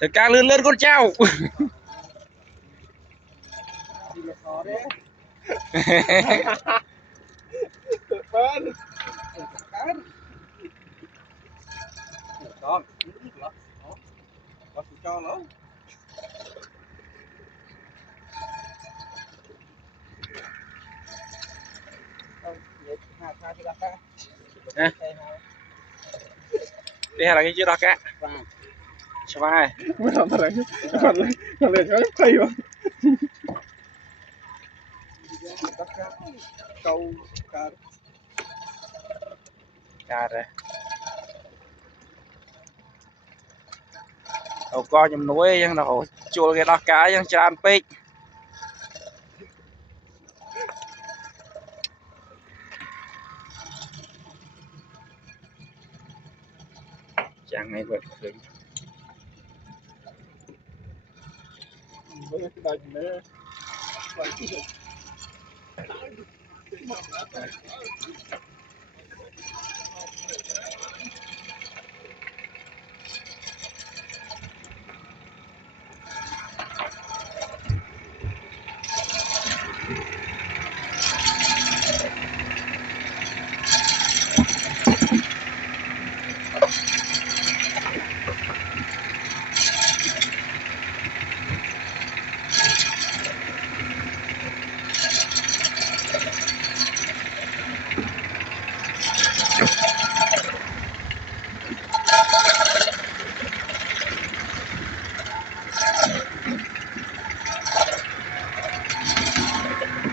Thời ca lươn lươn con trao. Đây là cái chiếc đó cá. Chào ai. Mới làm thật đấy. Thật lên nó khay mà. Câu cá. Cá rồi. Đầu co nhầm núi nhưng đầu chua cái đó cá nhưng tràn pích. Chẳng này vậy. Với cái đài nữa.